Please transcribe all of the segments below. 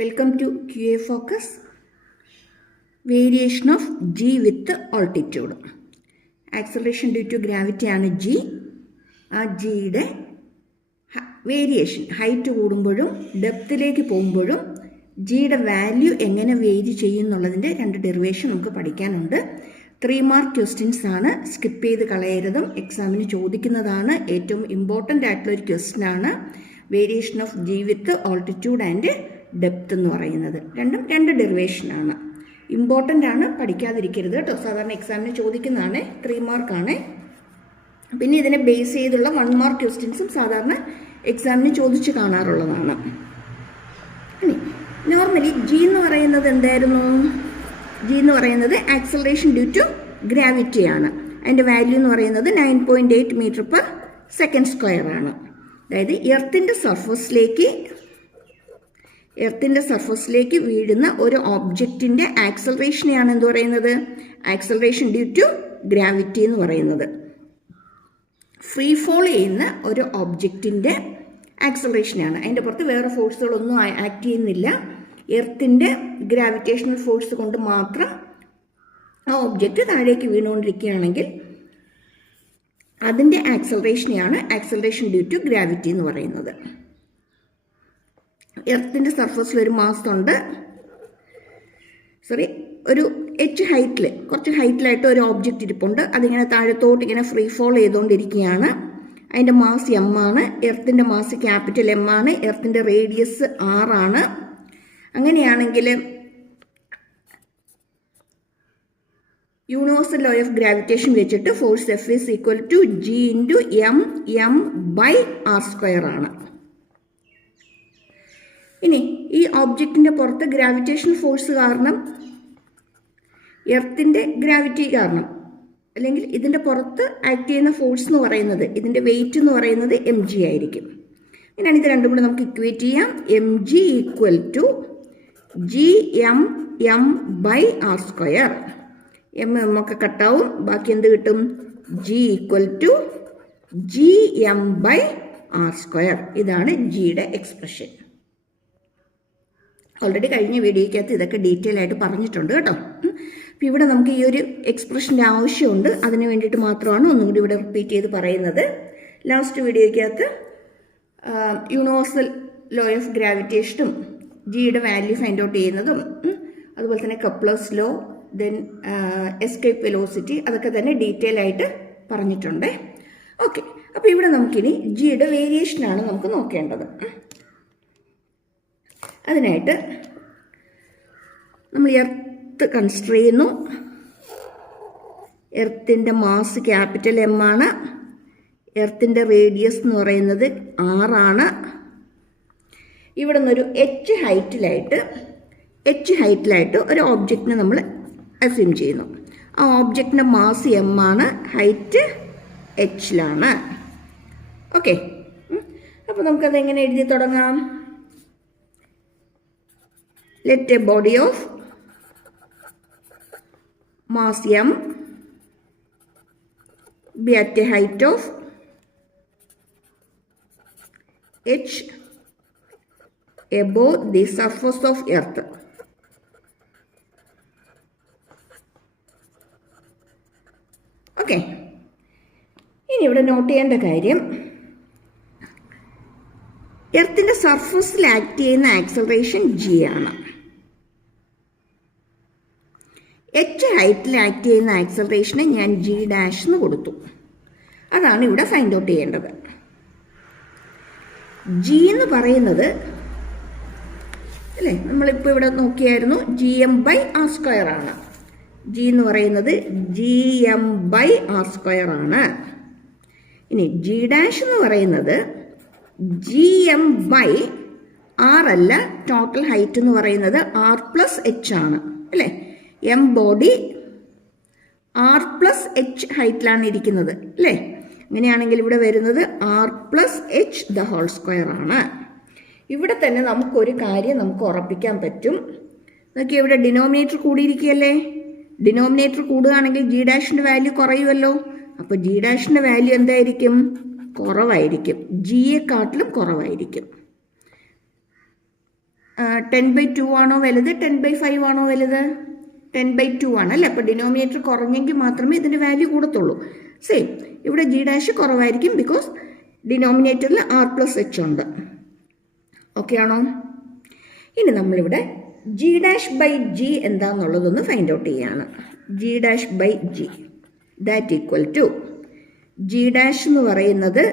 Welcome to QA Focus. Variation of G with altitude. Acceleration due to gravity ആണ് G. ആ Gയുടെ variation height കൂടുമ്പോഴും ഡെപ്തിലേക്ക് പോകുമ്പോഴും ജിയുടെ value എങ്ങനെ വേരി ചെയ്യുന്നുള്ളതിൻ്റെ രണ്ട് ഡെറിവേഷൻ നമുക്ക് പഠിക്കാനുണ്ട്. 3 മാർക്ക് ക്വസ്റ്റ്യൻസ് ആണ്, സ്കിപ്പ് ചെയ്ത് കളയരുതും. എക്സാമിന് ചോദിക്കുന്നതാണ്. ഏറ്റവും ഇമ്പോർട്ടൻ്റ് ആയിട്ടുള്ള ഒരു ക്വസ്റ്റ്യൻ ആണ് variation of G with altitude and depth എന്ന് പറയുന്നത്. രണ്ടും രണ്ട് ഡെറിവേഷനാണ്, ഇമ്പോർട്ടൻ്റ് ആണ്, പഠിക്കാതിരിക്കരുത് കേട്ടോ. സാധാരണ എക്സാമിന് ചോദിക്കുന്നതാണ്, 3 മാർക്കാണ്. പിന്നെ ഇതിനെ ബേസ് ചെയ്തുള്ള 1 മാർക്ക് ക്വസ്റ്റ്യൻസും സാധാരണ എക്സാമിന് ചോദിച്ച് കാണാറുള്ളതാണ്. നോർമലി ജി എന്ന് പറയുന്നത് എന്തായിരുന്നു? ജി എന്ന് പറയുന്നത് ആക്സലറേഷൻ ഡ്യൂ ടു ഗ്രാവിറ്റി ആണ്. അതിൻ്റെ വാല്യൂ എന്ന് പറയുന്നത് 9.8 മീറ്റർ പെർ സെക്കൻഡ് സ്ക്വയർ ആണ്. അതായത് എർത്തിൻ്റെ സർഫസിലേക്ക് വീഴുന്ന ഒരു ഓബ്ജക്റ്റിൻ്റെ ആക്സലറേഷനെയാണ് എന്ത് പറയുന്നത്? ആക്സലറേഷൻ ഡ്യൂ ടു ഗ്രാവിറ്റി എന്ന് പറയുന്നത്. ഫ്രീ ഫോൾ ചെയ്യുന്ന ഒരു ഒബ്ജക്റ്റിൻ്റെ ആക്സലറേഷനാണ്. അതിൻ്റെ പുറത്ത് വേറെ ഫോഴ്സുകളൊന്നും ആക്ട് ചെയ്യുന്നില്ല. എർത്തിൻ്റെ ഗ്രാവിറ്റേഷണൽ ഫോഴ്സ് കൊണ്ട് മാത്രം ആ ഒബ്ജക്റ്റ് താഴേക്ക് വീണുകൊണ്ടിരിക്കുകയാണെങ്കിൽ അതിൻ്റെ ആക്സലറേഷനെയാണ് ആക്സലറേഷൻ ഡ്യൂ ടു ഗ്രാവിറ്റി എന്ന് പറയുന്നത്. എർത്തിൻ്റെ സർഫസിൽ ഒരു മാസ് ഉണ്ട്, ഒരു ഹൈറ്റിൽ, കുറച്ച് ഹൈറ്റിലായിട്ട് ഒരു ഓബ്ജക്റ്റ് ഇരിപ്പുണ്ട്. അതിങ്ങനെ താഴത്തോട്ട് ഇങ്ങനെ ഫ്രീ ഫോൾ ചെയ്തുകൊണ്ടിരിക്കുകയാണ്. അതിൻ്റെ മാസ് എം ആണ്. എർത്തിൻ്റെ മാസ് ക്യാപിറ്റൽ എം ആണ്. എർത്തിൻ്റെ റേഡിയസ് ആർ ആണ്. അങ്ങനെയാണെങ്കിൽ യൂണിവേഴ്സൽ ലോ ഓഫ് ഗ്രാവിറ്റേഷൻ വെച്ചിട്ട് force F is equal to G into M by R square ആണ്. ഇനി ഈ ഓബ്ജക്റ്റിൻ്റെ പുറത്ത് ഗ്രാവിറ്റേഷൻ ഫോഴ്സ് കാരണം, എർത്തിൻ്റെ ഗ്രാവിറ്റി കാരണം, അല്ലെങ്കിൽ ഇതിൻ്റെ പുറത്ത് ആക്ട് ചെയ്യുന്ന ഫോഴ്സ് എന്ന് പറയുന്നത്, ഇതിൻ്റെ വെയിറ്റ് എന്ന് പറയുന്നത് എം ജി ആയിരിക്കും. അങ്ങനെയാണ് ഇത് രണ്ടും കൂടെ നമുക്ക് ഇക്വേറ്റ് ചെയ്യാം. M G equal to G M by R square. M ഒക്കെ കട്ടാവും, ബാക്കി എന്ത് കിട്ടും? G equal to G M by R square. ഇതാണ് ജിയുടെ എക്സ്പ്രഷൻ. ഓൾറെഡി കഴിഞ്ഞ വീഡിയോയ്ക്കകത്ത് ഇതൊക്കെ ഡീറ്റെയിൽ ആയിട്ട് പറഞ്ഞിട്ടുണ്ട് കേട്ടോ. അപ്പം ഇവിടെ നമുക്ക് ഈ ഒരു എക്സ്പ്രഷൻ്റെ ആവശ്യമുണ്ട്. അതിന് വേണ്ടിയിട്ട് മാത്രമാണ് ഒന്നും കൂടി ഇവിടെ റിപ്പീറ്റ് ചെയ്ത് പറയുന്നത്. ലാസ്റ്റ് വീഡിയോയ്ക്കകത്ത് യൂണിവേഴ്സൽ ലോ ഓഫ് ഗ്രാവിറ്റേഷനും ജിയുടെ വാല്യൂ ഫൈൻഡ് ഔട്ട് ചെയ്യുന്നതും അതുപോലെ തന്നെ Kepler's law, then escape velocity, അതൊക്കെ തന്നെ ഡീറ്റെയിൽ ആയിട്ട് പറഞ്ഞിട്ടുണ്ട്. ഓക്കെ, അപ്പോൾ ഇവിടെ നമുക്കിനി ജിയുടെ വേരിയേഷനാണ് നമുക്ക് നോക്കേണ്ടത്. അതിനായിട്ട് നമ്മൾ എർത്ത് കൺസിഡർ ചെയ്യുന്നു. എർത്തിൻ്റെ മാസ് ക്യാപിറ്റൽ എം ആണ്. എർത്തിൻ്റെ റേഡിയസ് എന്ന് പറയുന്നത് ആറാണ്. ഇവിടെ നിന്നൊരു എച്ച് ഹൈറ്റിലായിട്ട് ഒരു ഓബ്ജക്റ്റിനെ നമ്മൾ അസ്യൂം ചെയ്യുന്നു. ആ ഓബ്ജക്റ്റിൻ്റെ മാസ് എം ആണ്, ഹൈറ്റ് എച്ചിലാണ്. ഓക്കെ, അപ്പോൾ നമുക്കത് എങ്ങനെ എഴുതി തുടങ്ങാം? Let a body of mass m be at a height of h above the surface of earth. Okay. ഇനി ഇവിടെ നോട്ട് ചെയ്യേണ്ട കാര്യം, എർത്തിൻ്റെ സർഫസിൽ ആക്ട് ചെയ്യുന്ന ആക്സലറേഷൻ ജി ആണ്. എച്ച് ഹൈറ്റിൽ ആക്ട് ചെയ്യുന്ന ആക്സലറേഷനെ ഞാൻ ജി ഡാഷ് എന്ന് കൊടുത്തു. അതാണ് ഇവിടെ ഫൈൻഡ് ഔട്ട് ചെയ്യേണ്ടത്. ജി എന്ന് പറയുന്നത് അല്ലേ, നമ്മളിപ്പോൾ ഇവിടെ നോക്കിയായിരുന്നു, G M by R square ആണ്. ജി എന്ന് പറയുന്നത് G M by R square ആണ്. ഇനി ജി ഡാഷ് എന്ന് പറയുന്നത് ജി എം ബൈ ആർ അല്ല, ടോട്ടൽ ഹൈറ്റ് എന്ന് പറയുന്നത് ആർ പ്ലസ് എച്ച് ആണ് അല്ലേ. M body R plus H ഹൈറ്റിലാണ് ഇരിക്കുന്നത് അല്ലേ. അങ്ങനെയാണെങ്കിൽ ഇവിടെ വരുന്നത് R plus H the whole square ആണ്. ഇവിടെ തന്നെ നമുക്കൊരു കാര്യം നമുക്ക് ഉറപ്പിക്കാൻ പറ്റും. നോക്കി, ഇവിടെ ഡിനോമിനേറ്റർ കൂടിയിരിക്കുകയല്ലേ. ഡിനോമിനേറ്റർ കൂടുകയാണെങ്കിൽ ജി ഡാഷിൻ്റെ വാല്യൂ കുറയുമല്ലോ. അപ്പോൾ ജി ഡാഷിൻ്റെ വാല്യൂ എന്തായിരിക്കും? കുറവായിരിക്കും, ജിയെക്കാട്ടിലും കുറവായിരിക്കും. 10/2 ആണോ വലുത് 10/5 ആണോ വലുത്? 10/2 ആണ് അല്ലേ? അപ്പോൾ ഡിനോമിനേറ്റർ കുറഞ്ഞെങ്കിൽ മാത്രമേ ഇതിൻ്റെ വാല്യൂ കൂടത്തുള്ളൂ. സെയിം ഇവിടെ ജി ഡാഷ് കുറവായിരിക്കും, ബിക്കോസ് ഡിനോമിനേറ്ററിൽ r+h ഉണ്ട്. ഓക്കെ ആണോ? ഇനി നമ്മളിവിടെ ജി ഡാഷ് ബൈ ജി എന്താണെന്നുള്ളതൊന്ന് ഫൈൻഡ് ഔട്ട് ചെയ്യാണ്. G dash by G that equal to G dash എന്ന് പറയുന്നത്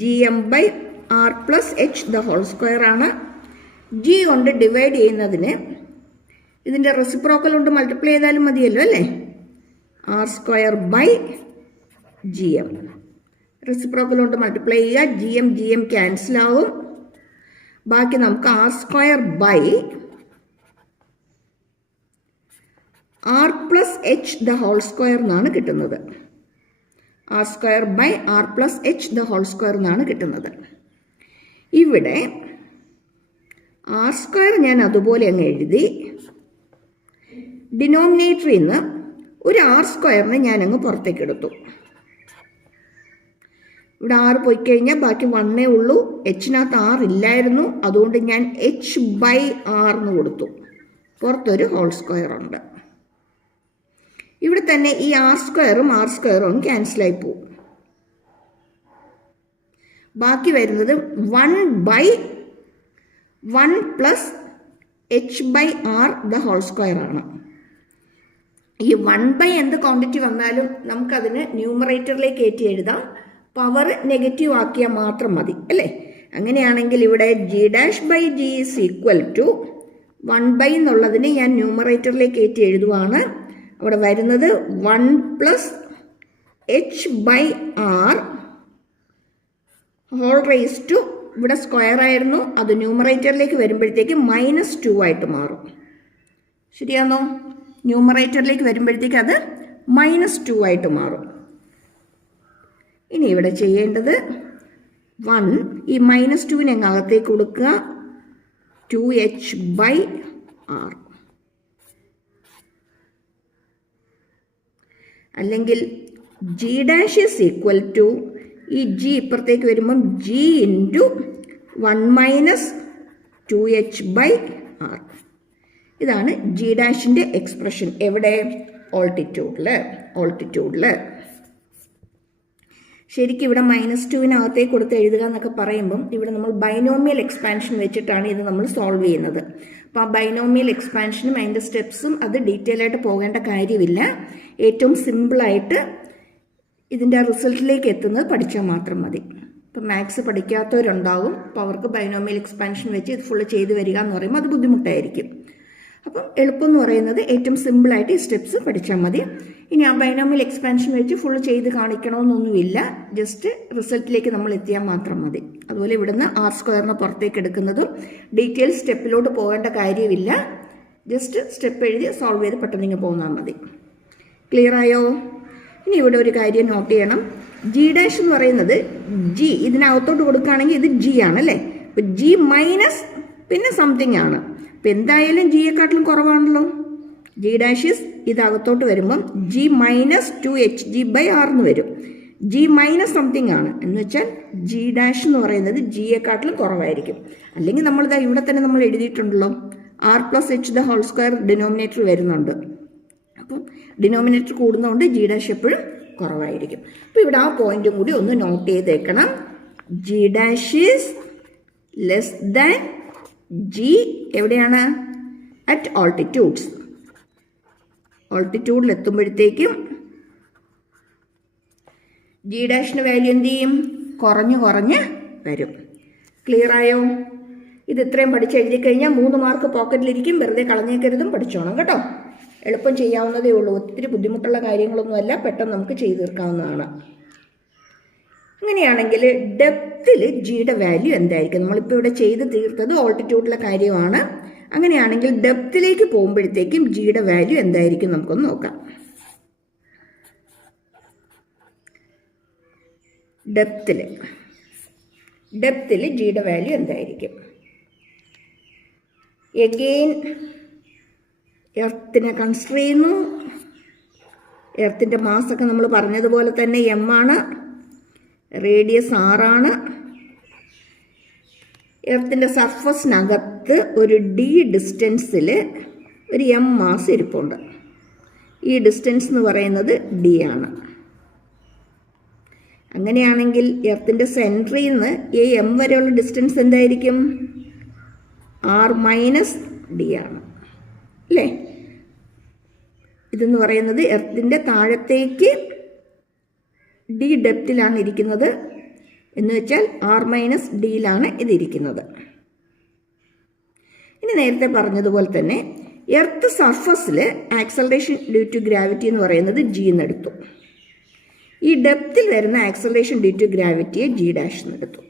gm/r+h² ആണ്. ജി കൊണ്ട് ഡിവൈഡ് ചെയ്യുന്നതിന് ഇതിൻ്റെ റെസിപ്രോക്കൽ കൊണ്ട് മൾട്ടിപ്ലൈ ചെയ്താലും മതിയല്ലോ അല്ലേ? r²/gm. റെസിപ്രോക്കൽ കൊണ്ട് മൾട്ടിപ്ലൈ ചെയ്യുക, gm ക്യാൻസൽ ആവും. ബാക്കി നമുക്ക് r²/r+h² എന്നാണ് കിട്ടുന്നത്. r²/r+h² എന്നാണ് കിട്ടുന്നത്. ഇവിടെ r² ഞാൻ അതുപോലെ അങ്ങ് എഴുതി. ഡിനോമിനേറ്ററിൽ നിന്ന് ഒരു r² ഞാൻ അങ്ങ് പുറത്തേക്ക് എടുത്തു. ഇവിടെ r പോയി കഴിഞ്ഞാൽ ബാക്കി 1 ഉള്ളൂ. എച്ചിനകത്ത് r ഇല്ലായിരുന്നു, അതുകൊണ്ട് ഞാൻ h/r എന്ന് കൊടുത്തു. പുറത്തൊരു ഹോൾ² ഉണ്ട്. ഇവിടെ തന്നെ ഈ r²ഉം ക്യാൻസലായി പോവും. ബാക്കി വരുന്നത് 1/1+h/r² ആണ്. ഈ 1/ എന്ത് ക്വാണ്ടിറ്റി വന്നാലും നമുക്കതിന് ന്യൂമറേറ്ററിലേക്ക് കയറ്റി എഴുതാം. പവർ നെഗറ്റീവ് ആക്കിയാൽ മാത്രം മതി അല്ലേ? അങ്ങനെയാണെങ്കിൽ ഇവിടെ G dash by G is equal to 1/ എന്നുള്ളതിന് ഞാൻ ന്യൂമറേറ്ററിലേക്ക് കയറ്റി എഴുതുവാണ്. അവിടെ വരുന്നത് 1+h/r ഹോൾ റേസ് ടു, ഇവിടെ സ്ക്വയർ ആയിരുന്നു, അത് ന്യൂമറേറ്ററിലേക്ക് വരുമ്പോഴത്തേക്ക് -2 ആയിട്ട് മാറും. ശരിയാണോ? ന്യൂമറേറ്ററിലേക്ക് വരുമ്പോഴത്തേക്ക് അത് -2 ആയിട്ട് മാറും. ഇനി ഇവിടെ ചെയ്യേണ്ടത് 1 ഈ -2 അകത്തേക്ക് കൊടുക്കുക, 2h/r. അല്ലെങ്കിൽ G dash is equal to, ഈ ജി ഇപ്പുറത്തേക്ക് വരുമ്പം ജി ഇൻറ്റു 1 - 2h/r. ഇതാണ് ജി ഡാഷിൻ്റെ എക്സ്പ്രഷൻ. എവിടെ? ഓൾട്ടിറ്റ്യൂഡിൽ. ശരിക്കും ഇവിടെ -2 കൊടുത്ത് എഴുതുക എന്നൊക്കെ പറയുമ്പം ഇവിടെ നമ്മൾ ബൈനോമിയൽ എക്സ്പാൻഷൻ വെച്ചിട്ടാണ് ഇത് നമ്മൾ സോൾവ് ചെയ്യുന്നത്. അപ്പോൾ ആ ബൈനോമിയൽ എക്സ്പാൻഷനും അതിൻ്റെ സ്റ്റെപ്സും അത് ഡീറ്റെയിൽ ആയിട്ട് പോകേണ്ട കാര്യമില്ല. ഏറ്റവും സിമ്പിളായിട്ട് ഇതിൻ്റെ റിസൾട്ടിലേക്ക് എത്തുന്നത് പഠിച്ചാൽ മാത്രം മതി. ഇപ്പം മാത്സ് പഠിക്കാത്തവരുണ്ടാകും, അപ്പോൾ അവർക്ക് ബൈനോമിയൽ എക്സ്പാൻഷൻ വെച്ച് ഇത് ഫുള്ള് ചെയ്ത് വരിക എന്ന് പറയുമ്പോൾ അത് ബുദ്ധിമുട്ടായിരിക്കും. അപ്പം എളുപ്പം എന്ന് പറയുന്നത് ഏറ്റവും സിമ്പിളായിട്ട് ഈ സ്റ്റെപ്സ് പഠിച്ചാൽ മതി. ഇനി ആ ബൈനോമിയൽ എക്സ്പാൻഷൻ വെച്ച് ഫുള്ള് ചെയ്ത് കാണിക്കണമെന്നൊന്നുമില്ല, ജസ്റ്റ് റിസൾട്ടിലേക്ക് നമ്മൾ എത്തിയാൽ മാത്രം മതി. അതുപോലെ ഇവിടുന്ന് r² പുറത്തേക്ക് എടുക്കുന്നതും ഡീറ്റെയിൽ സ്റ്റെപ്പിലോട്ട് പോകേണ്ട കാര്യമില്ല. ജസ്റ്റ് സ്റ്റെപ്പ് എഴുതി സോൾവ് ചെയ്ത് പെട്ടെന്ന് പോന്നാൽ മതി. ക്ലിയർ ആയോ? ഇനി ഇവിടെ ഒരു കാര്യം നോട്ട് ചെയ്യണം. ജി ഡാഷ് എന്ന് പറയുന്നത് ജി ഇതിനകത്തോട്ട് കൊടുക്കുകയാണെങ്കിൽ ഇത് ജി ആണല്ലേ. അപ്പോൾ ജി മൈനസ് പിന്നെ സംതിങ് ആണ്. അപ്പം എന്തായാലും ജിയെക്കാട്ടിലും കുറവാണല്ലോ. ജി ഡാഷ് ഇതകത്തോട്ട് വരുമ്പം ജി -2hg/r എന്ന് വരും. ജി മൈനസ് സംതിങ് ആണ് എന്ന് വെച്ചാൽ ജി ഡാഷ് എന്ന് പറയുന്നത് ജിയെക്കാട്ടിലും കുറവായിരിക്കും. അല്ലെങ്കിൽ നമ്മളിതാ ഇവിടെ തന്നെ നമ്മൾ എഴുതിയിട്ടുണ്ടല്ലോ, r+h² ഡിനോമിനേറ്റർ വരുന്നുണ്ട്. അപ്പം ഡിനോമിനേറ്റർ കൂടുന്നതുകൊണ്ട് ജി ഡാഷ് എപ്പോഴും കുറവായിരിക്കും. അപ്പോൾ ഇവിടെ ആ പോയിന്റും കൂടി ഒന്ന് നോട്ട് ചെയ്തേക്കണം. G dash is less than G എവിടെയാണ്? At altitudes. ഓൾട്ടിറ്റ്യൂഡിൽ എത്തുമ്പോഴത്തേക്കും ജി ഡാഷിന് വാല്യൂ എന്ത് ചെയ്യും? കുറഞ്ഞ് വരും. ക്ലിയർ ആയോ? ഇത് ഇത്രയും പഠിച്ച് എഴുതി കഴിഞ്ഞാൽ 3 മാർക്ക് പോക്കറ്റിലിരിക്കും. വെറുതെ കളഞ്ഞേക്കരുതും, പഠിച്ചോണം കേട്ടോ. എളുപ്പം ചെയ്യാവുന്നതേ ഉള്ളൂ. ഒത്തിരി ബുദ്ധിമുട്ടുള്ള കാര്യങ്ങളൊന്നുമല്ല, പെട്ടെന്ന് നമുക്ക് ചെയ്തു തീർക്കാവുന്നതാണ്. അങ്ങനെയാണെങ്കിൽ ഡെപ്തിൽ ജിയുടെ വാല്യൂ എന്തായിരിക്കും? നമ്മളിപ്പോൾ ഇവിടെ ചെയ്ത് തീർത്തത് ഓൾട്ടിറ്റ്യൂഡിലെ കാര്യമാണ്. അങ്ങനെയാണെങ്കിൽ ഡെപ്തിലേക്ക് പോകുമ്പോഴത്തേക്കും ജിയുടെ വാല്യൂ എന്തായിരിക്കും നമുക്കൊന്ന് നോക്കാം. ഡെപ്തിൽ ജിയുടെ വാല്യൂ എന്തായിരിക്കും? എഗെയിൻ എർത്തിനെ കൺസിഡർ ചെയ്യുന്നു. എർത്തിൻ്റെ മാസൊക്കെ നമ്മൾ പറഞ്ഞതുപോലെ തന്നെ m ആണ്, റേഡിയസ് r ആണ്. എർത്തിൻ്റെ സർഫസിനകത്ത് ഒരു d ഡിസ്റ്റൻസിൽ ഒരു m മാസ് ഇരിപ്പുണ്ട്. ഈ ഡിസ്റ്റൻസ് എന്ന് പറയുന്നത് d ആണ്. അങ്ങനെയാണെങ്കിൽ എർത്തിൻ്റെ സെൻട്രിൽ നിന്ന് ഈ m വരെയുള്ള ഡിസ്റ്റൻസ് എന്തായിരിക്കും? r മൈനസ് d ആണ് അല്ലേ? ഇതെന്ന് പറയുന്നത് എർത്തിൻ്റെ താഴത്തേക്ക് d ഡെപ്തിലാണ് ഇരിക്കുന്നത്, എന്ന് വെച്ചാൽ r മൈനസ് ഡിയിലാണ് ഇതിരിക്കുന്നത്. ഇനി നേരത്തെ പറഞ്ഞതുപോലെ തന്നെ എർത്ത് സർഫസിൽ ആക്സലറേഷൻ ഡ്യൂ ടു ഗ്രാവിറ്റി എന്ന് പറയുന്നത് g എന്നെടുത്തു. ഈ ഡെപ്തിൽ വരുന്ന ആക്സലറേഷൻ ഡ്യൂ ടു ഗ്രാവിറ്റിയെ g' എന്നെടുത്തു.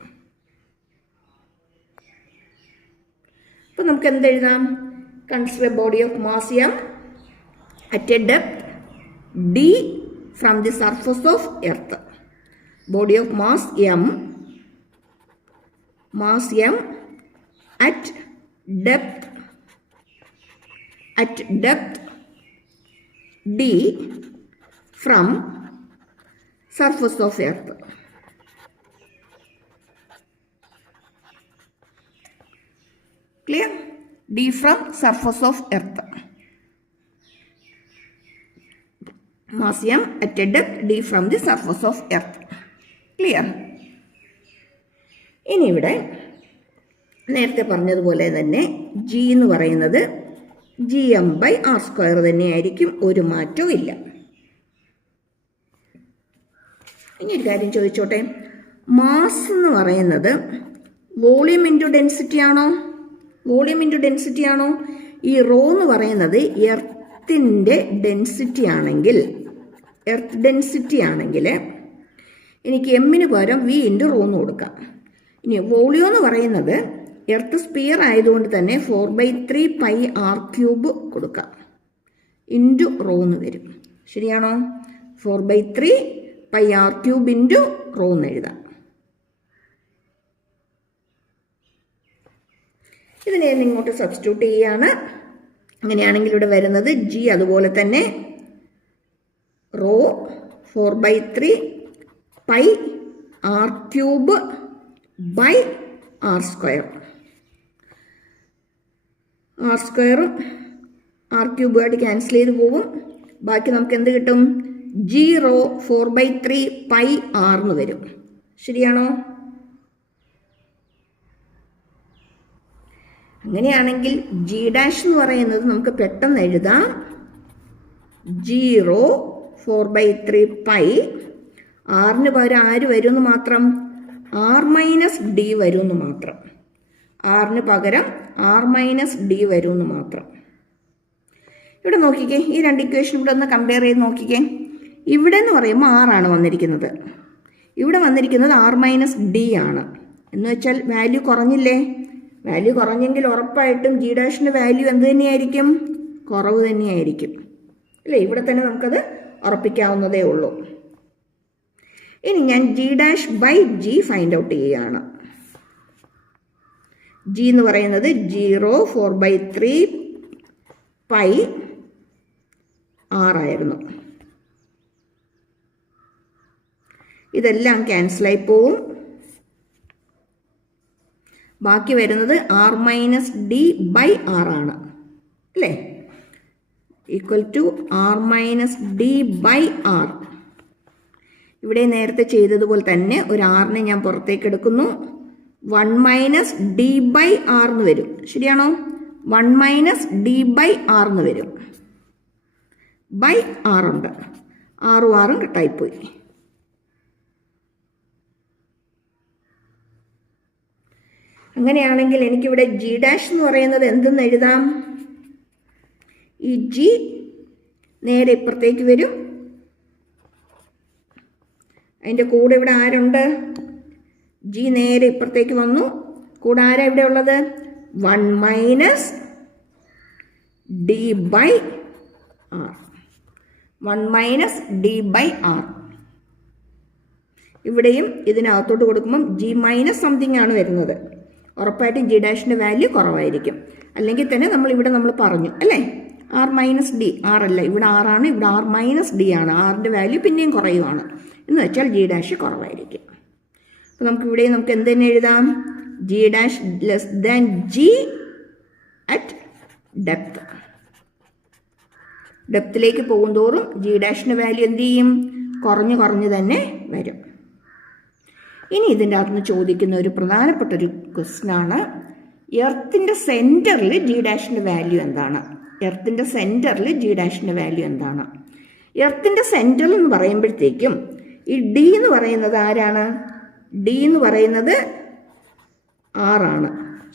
അപ്പോൾ നമുക്ക് എന്തെഴുതാം? Consider body of mass m at a depth d from the surface of earth. Body of mass m at depth d from surface of earth. Clear? D from surface of earth. Mass m at a depth d from the surface of earth. Clear? ഇനി ഇവിടെ നേരത്തെ പറഞ്ഞതുപോലെ തന്നെ g എന്ന് പറയുന്നത് gm/r² തന്നെയായിരിക്കും, ഒരു മാറ്റവും ഇല്ല. ഇനി ഒരു കാര്യം ചോദിച്ചോട്ടെ, മാസ് എന്ന് പറയുന്നത് വോളിയം ഇൻറ്റു ഡെൻസിറ്റി ആണോ? വോളിയം ഇൻറ്റു ഡെൻസിറ്റി ആണോ? ഈ റോ എന്ന് പറയുന്നത് എർത്തിൻ്റെ ഡെൻസിറ്റി ആണെങ്കിൽ, എർത്ത് ഡെൻസിറ്റി ആണെങ്കിൽ എനിക്ക് എമ്മിന് പകരം v ഇൻറ്റു റോ എന്ന് കൊടുക്കാം. ഇനി വോളിയം എന്ന് പറയുന്നത് എർത്ത് സ്പിയർ ആയതുകൊണ്ട് തന്നെ 4/3 πr³ കൊടുക്കാം, ഇൻറ്റു റോ എന്ന് വരും. ശരിയാണോ? 4/3 πr³ ഇൻറ്റു റോ എന്ന് എഴുതാം. ഇതിനെ ഇങ്ങോട്ട് സബ്സ്റ്റിറ്റ്യൂട്ട് ചെയ്യുകയാണ്. അങ്ങനെയാണെങ്കിൽ ഇവിടെ വരുന്നത് g അതുപോലെ തന്നെ raw 4/3 πr³ by r². r²ഉം r³ cancel ചെയ്ത് പോകും. ബാക്കി നമുക്ക് എന്ത് കിട്ടും? g റോ 4/3 πr എന്ന് വരും. ശരിയാണോ? അങ്ങനെയാണെങ്കിൽ g' എന്ന് പറയുന്നത് നമുക്ക് പെട്ടെന്ന് എഴുതാം. g റോ 4/3 π, ആറിന് പകരം ആര് വരുമെന്ന് മാത്രം? r മൈനസ് ഡി വരുമെന്ന് മാത്രം. ആറിന് പകരം r മൈനസ് ഡി വരുമെന്ന് മാത്രം. ഇവിടെ നോക്കിക്കേ, ഈ രണ്ട് ഇക്വേഷൻ ഇവിടെ ഒന്ന് കമ്പയർ ചെയ്ത് നോക്കിക്കേ. ഇവിടെ എന്ന് പറയുമ്പോൾ ആറാണ് വന്നിരിക്കുന്നത്, ഇവിടെ വന്നിരിക്കുന്നത് r മൈനസ് ഡി ആണ്. എന്ന് വെച്ചാൽ വാല്യൂ കുറഞ്ഞില്ലേ? വാല്യൂ കുറഞ്ഞെങ്കിൽ ഉറപ്പായിട്ടും g' വാല്യൂ എന്ത് തന്നെയായിരിക്കും? കുറവ് തന്നെയായിരിക്കും അല്ലേ? ഇവിടെ തന്നെ നമുക്കത് ഉറപ്പിക്കാവുന്നതേ ഉള്ളൂ. ഇനി ഞാൻ g'/g ഫൈൻഡ് ഔട്ട് ചെയ്യുകയാണ്. g എന്ന് പറയുന്നത് 0 4/3 π r ആയിരുന്നു. ഇതെല്ലാം ക്യാൻസലായി പോവും. ബാക്കി വരുന്നത് r minus D by r ആണ് അല്ലേ? Equal to r minus D by r. ഇവിടെ നേരത്തെ ചെയ്തതുപോലെ തന്നെ ഒരു ആറിനെ ഞാൻ പുറത്തേക്ക് എടുക്കുന്നു. 1 മൈനസ് ഡി ബൈ r എന്ന് വരും. ശരിയാണോ? 1 മൈനസ് ഡി ബൈ r എന്ന് വരും. ബൈ r ഉണ്ട്, ആറും കട്ടായിപ്പോയി. അങ്ങനെയാണെങ്കിൽ എനിക്കിവിടെ g' എന്ന് പറയുന്നത് എന്തെന്ന് എഴുതാം? ഈ g നേരെ ഇപ്പുറത്തേക്ക് വരും. അതിൻ്റെ കൂടെ ഇവിടെ ആരുണ്ട്? g നേരെ ഇപ്പുറത്തേക്ക് വന്നു. കൂടെ ആരാ ഇവിടെ ഉള്ളത്? 1 minus D by r. 1 minus D by r. ഇവിടെയും ഇതിനകത്തോട്ട് കൊടുക്കുമ്പം g മൈനസ് സംതിങ് ആണ് വരുന്നത്. ഉറപ്പായിട്ടും g' വാല്യൂ കുറവായിരിക്കും. അല്ലെങ്കിൽ തന്നെ നമ്മൾ പറഞ്ഞു അല്ലേ, r മൈനസ് ഡി. r അല്ല, ഇവിടെ r ആണ്, ഇവിടെ r മൈനസ് ഡി ആണ്. r വാല്യൂ പിന്നെയും കുറയുവാണ്, എന്ന് വെച്ചാൽ g' കുറവായിരിക്കും. അപ്പോൾ നമുക്ക് എന്ത് തന്നെ എഴുതാം? G dash less than G at depth. ഡെപ്തിലേക്ക് പോകുന്തോറും ജി ഡാഷിൻ്റെ വാല്യൂ എന്ത് ചെയ്യും? കുറഞ്ഞു കുറഞ്ഞു തന്നെ വരും. ഇനി ഇതിൻ്റെ അകത്ത് നിന്ന് ചോദിക്കുന്ന ഒരു പ്രധാനപ്പെട്ടൊരു ക്വസ്റ്റ്യനാണ്, എർത്തിൻ്റെ സെൻറ്ററിൽ ജി ഡാഷിൻ്റെ വാല്യൂ എന്താണ്? എർത്തിൻ്റെ സെൻറ്ററിൽ ജി ഡാഷിൻ്റെ വാല്യൂ എന്താണ്? എർത്തിൻ്റെ സെൻറ്റർ എന്ന് പറയുമ്പോഴത്തേക്കും ഈ ഡി എന്ന് പറയുന്നത് ആരാണ്? ഡി എന്ന് പറയുന്നത് ആറാണ്.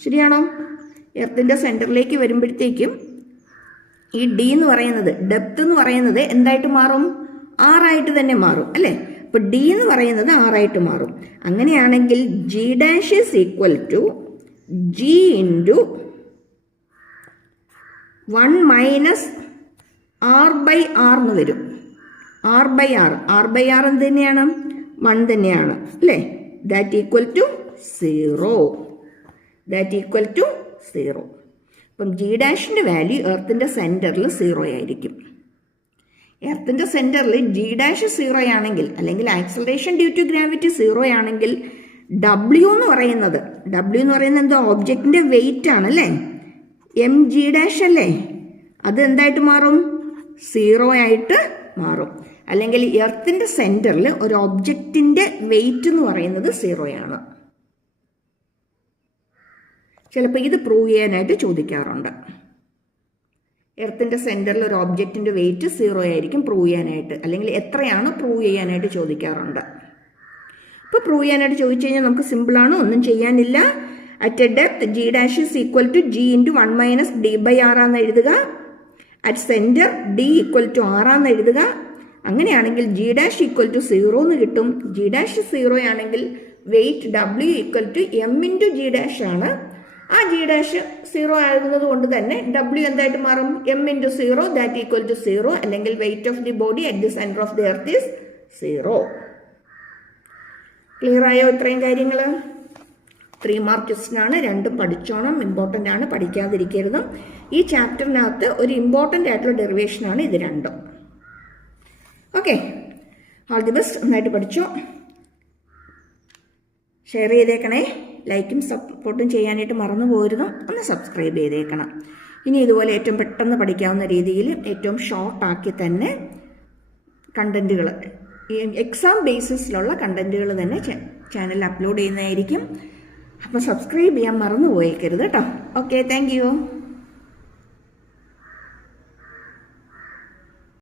ശരിയാണോ? എർത്തിൻ്റെ സെൻറ്ററിലേക്ക് വരുമ്പോഴത്തേക്കും ഈ ഡി എന്ന് പറയുന്നത്, ഡെപ്ത് എന്ന് പറയുന്നത് എന്തായിട്ട് മാറും? ആറായിട്ട് തന്നെ മാറും അല്ലേ? അപ്പോൾ ഡി എന്ന് പറയുന്നത് ആറായിട്ട് മാറും. അങ്ങനെയാണെങ്കിൽ G dash is equal to G into 1 minus R by R എന്ന് വരും. R by R, R by R എന്ത് തന്നെയാണ്? 1 തന്നെയാണ് അല്ലേ? That equal to 0. That equal to 0. അപ്പം ജി ഡാഷിൻ്റെ വാല്യൂ എർത്തിൻ്റെ സെൻറ്ററിൽ 0 ആയിരിക്കും. എർത്തിൻ്റെ സെൻറ്ററിൽ ജി ഡാഷ് 0 ആണെങ്കിൽ, അല്ലെങ്കിൽ ആക്സലറേഷൻ ഡ്യൂ ടു ഗ്രാവിറ്റി 0 ആണെങ്കിൽ ഡബ്ല്യു എന്ന് പറയുന്നത് എന്തോ ഓബ്ജക്റ്റിൻ്റെ വെയിറ്റ് ആണ് അല്ലേ? എം ജി ഡാഷ് അല്ലേ? അത് എന്തായിട്ട് മാറും? 0 ആയിട്ട് മാറും. അല്ലെങ്കിൽ എർത്തിൻ്റെ സെൻറ്ററിൽ ഒരു ഒബ്ജക്റ്റിൻ്റെ വെയിറ്റ് എന്ന് പറയുന്നത് 0 ആണ്. ചിലപ്പോൾ ഇത് പ്രൂവ് ചെയ്യാനായിട്ട് ചോദിക്കാറുണ്ട്. എർത്തിൻ്റെ സെൻറ്ററിൽ ഒരു ഒബ്ജക്റ്റിൻ്റെ വെയിറ്റ് 0 ആയിരിക്കും പ്രൂവ് ചെയ്യാനായിട്ട്, അല്ലെങ്കിൽ എത്രയാണ് പ്രൂവ് ചെയ്യാനായിട്ട് ചോദിക്കാറുണ്ട്. ഇപ്പോൾ പ്രൂവ് ചെയ്യാനായിട്ട് ചോദിച്ചു കഴിഞ്ഞാൽ നമുക്ക് സിമ്പിളാണ്, ഒന്നും ചെയ്യാനില്ല. At a depth G dash is equal to G into 1 minus D by R ആണെന്ന് എഴുതുക. At centre D equal to R ആണെന്ന് എഴുതുക. അങ്ങനെയാണെങ്കിൽ ജി ഡാഷ് ഈക്വൽ ടു 0 എന്ന് കിട്ടും. ജി ഡാഷ് 0 ആണെങ്കിൽ weight W equal to M into G dash ആണ്. ആ ജി ഡാഷ് 0 ആകുന്നത് കൊണ്ട് തന്നെ ഡബ്ല്യു എന്തായിട്ട് മാറും? M into 0 that equal to 0. അല്ലെങ്കിൽ weight of the body at the centre of the earth is 0. Clear ആയോ ഇത്രയും കാര്യങ്ങൾ? 3 മാർക്ക് ക്വസ്റ്റ്യൻ ആണ്. രണ്ടും പഠിച്ചോണം, ഇമ്പോർട്ടൻ്റ് ആണ്, പഠിക്കാതിരിക്കരുതും. ഈ ചാപ്റ്ററിനകത്ത് ഒരു ഇമ്പോർട്ടൻ്റ് ആയിട്ടുള്ള ഡെറിവേഷനാണ് ഇത് രണ്ടും. Okay, all the best. നന്നായിട്ട് പഠിച്ചോ. ഷെയർ ചെയ്തേക്കണേ. ലൈക്കും സപ്പോർട്ടും ചെയ്യാനായിട്ട് മറന്നു പോരുന്നു. ഒന്ന് സബ്സ്ക്രൈബ് ചെയ്തേക്കണം. ഇനി ഇതുപോലെ ഏറ്റവും പെട്ടെന്ന് പഠിക്കാവുന്ന രീതിയിൽ ഏറ്റവും ഷോർട്ടാക്കി തന്നെ കണ്ടൻറ്റുകൾ, ഈ എക്സാം ബേസിസിലുള്ള കണ്ടൻറ്റുകൾ തന്നെ ചാനലിൽ അപ്ലോഡ് ചെയ്യുന്നതായിരിക്കും. അപ്പോൾ സബ്സ്ക്രൈബ് ചെയ്യാൻ മറന്നു പോയേക്കരുത് കേട്ടോ. Okay, thank you.